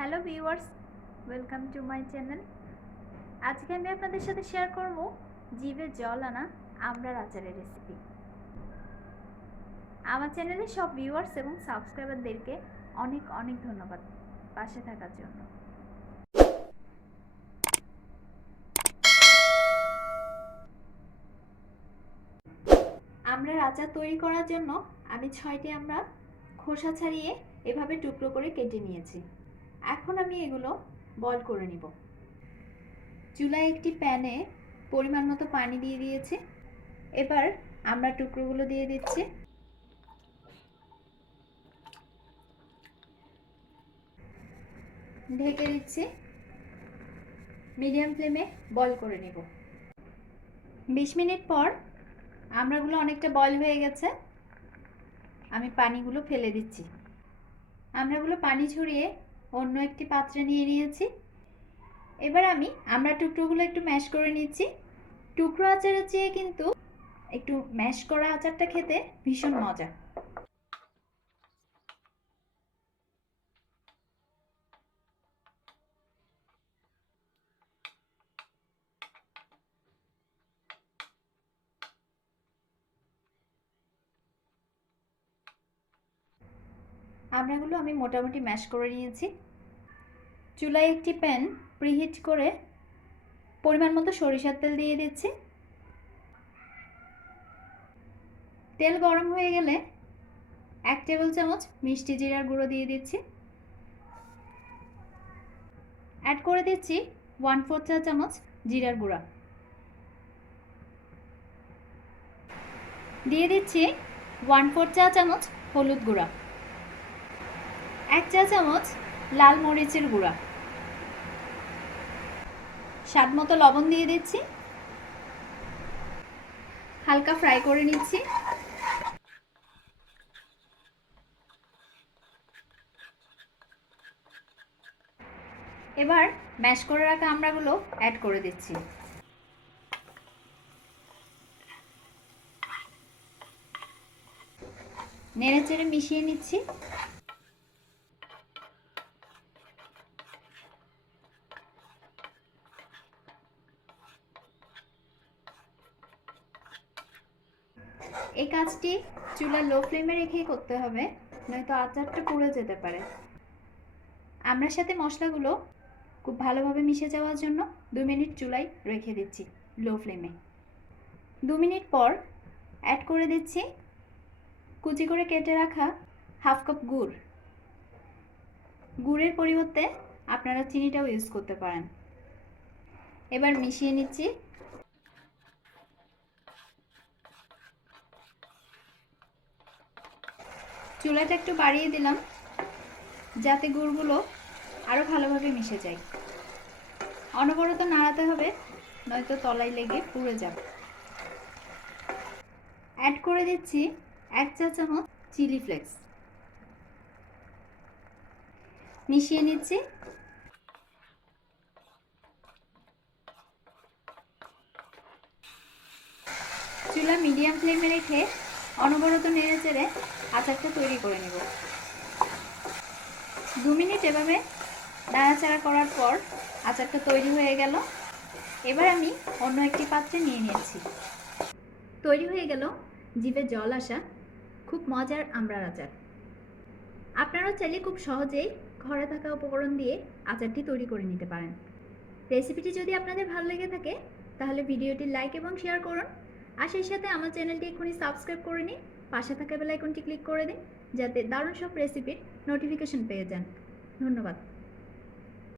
Hello viewers, welcome to my channel. আজকে আমি আপনাদের সাথে শেয়ার করব জিভে জল আনা আমড়ার আচারের রেসিপি। আমার চ্যানেলে সব ভিউয়ার্স এবং সাবস্ক্রাইবারদেরকে অনেক অনেক ধন্যবাদ পাশে থাকার জন্য। আমড়ার আচার তৈরি করার জন্য আমি 6টি আমড়া খোসা ছাড়িয়ে এভাবে টুকরো করে কেটে নিয়েছি। এখন আমি এগুলো বয়েল করে নিব। চুলায় একটি প্যানে পরিমাণ মতো পানি দিয়ে দিয়েছি। এবার আমরা টুকরোগুলো দিয়ে দিচ্ছি। ঢেকে দিচ্ছি। মিডিয়াম ফ্লেমে বয়েল করে নেব। 20 মিনিট পর আমড়াগুলো অনেকটা বয়েল হয়ে গেছে। আমি পানিগুলো ফেলে দিচ্ছি। আমড়াগুলো পানি ঝরিয়ে অন্য একটি পাত্রে নিয়ে নিয়েছি। এবার আমি আমড়া টুকরোগুলো একটু ম্যাশ করে নিচ্ছি। টুকরো আচারের চেয়ে কিন্তু একটু ম্যাশ করা আচারটা খেতে ভীষণ মজা। আমড়াগুলো আমি মোটামুটি ম্যাশ করে নিয়েছি। চুলায় একটি প্যান প্রিহিট করে পরিমাণ মতো সরিষার তেল দিয়ে দিচ্ছি। তেল গরম হয়ে গেলে 1 টেবিল চামচ মিষ্টি জিরার গুঁড়ো দিয়ে দিচ্ছি। অ্যাড করে দিচ্ছি 1/4 চা চামচ জিরার গুঁড়া। দিয়ে দিচ্ছি 1/4 চা চামচ হলুদ গুঁড়া, 1 চা চামচ লাল মরিচের গুঁড়া, স্বাদ মতো লবণ দিয়ে দিচ্ছি। হালকা ফ্রাই করে নিচ্ছি। এবার ম্যাশ করে রাখা আমড়াগুলো অ্যাড করে দিচ্ছি। নেড়েচেড়ে মিশিয়ে নিচ্ছি। এই কাজটি চুলা লো ফ্লেমে রেখেই করতে হবে, নয়তো আচারটা পুড়ে যেতে পারে। আমড়ার সাথে মশলাগুলো খুব ভালোভাবে মিশে যাওয়ার জন্য 2 মিনিট চুলায় রেখে দিচ্ছি লো ফ্লেমে। 2 মিনিট পর অ্যাড করে দিচ্ছি কুচি করে কেটে রাখা 1/2 কাপ গুড়। গুড়ের পরিবর্তে আপনারা চিনিটাও ইউজ করতে পারেন। এবার মিশিয়ে নিচ্ছি। চুলাটা একটু বাড়িয়ে দিলাম যাতে গুড়গুলো আরও ভালোভাবে মিশে যায়। অনবরত নাড়াতে হবে, নয়তো তলায় লেগে পুড়ে যাবে। অ্যাড করে দিচ্ছি 1 চা চামচ চিলি ফ্লেক্স। মিশিয়ে নিচ্ছি। চুলা মিডিয়াম ফ্লেমে রেখে অনবরত নেড়েচেড়ে আচারটা তৈরি করে নেব। 2 মিনিট এভাবে নাড়াচাড়া করার পর আচারটা তৈরি হয়ে গেল। এবার আমি অন্য একটি পাত্রে নিয়ে নিয়েছি। তৈরি হয়ে গেল জিভে জল আসা খুব মজার আমড়ার আচার। আপনারাও চাইলে খুব সহজেই ঘরে থাকা উপকরণ দিয়ে আচারটি তৈরি করে নিতে পারেন। রেসিপিটি যদি আপনাদের ভালো লেগে থাকে তাহলে ভিডিওটি লাইক এবং শেয়ার করুন। আর সেই সাথে আমার চ্যানেলটি এখনই সাবস্ক্রাইব করে নিন। পাশে থাকা বেল আইকনটি ক্লিক করে দিন যাতে দারুণ সব রেসিপির নোটিফিকেশন পেয়ে যান। ধন্যবাদ।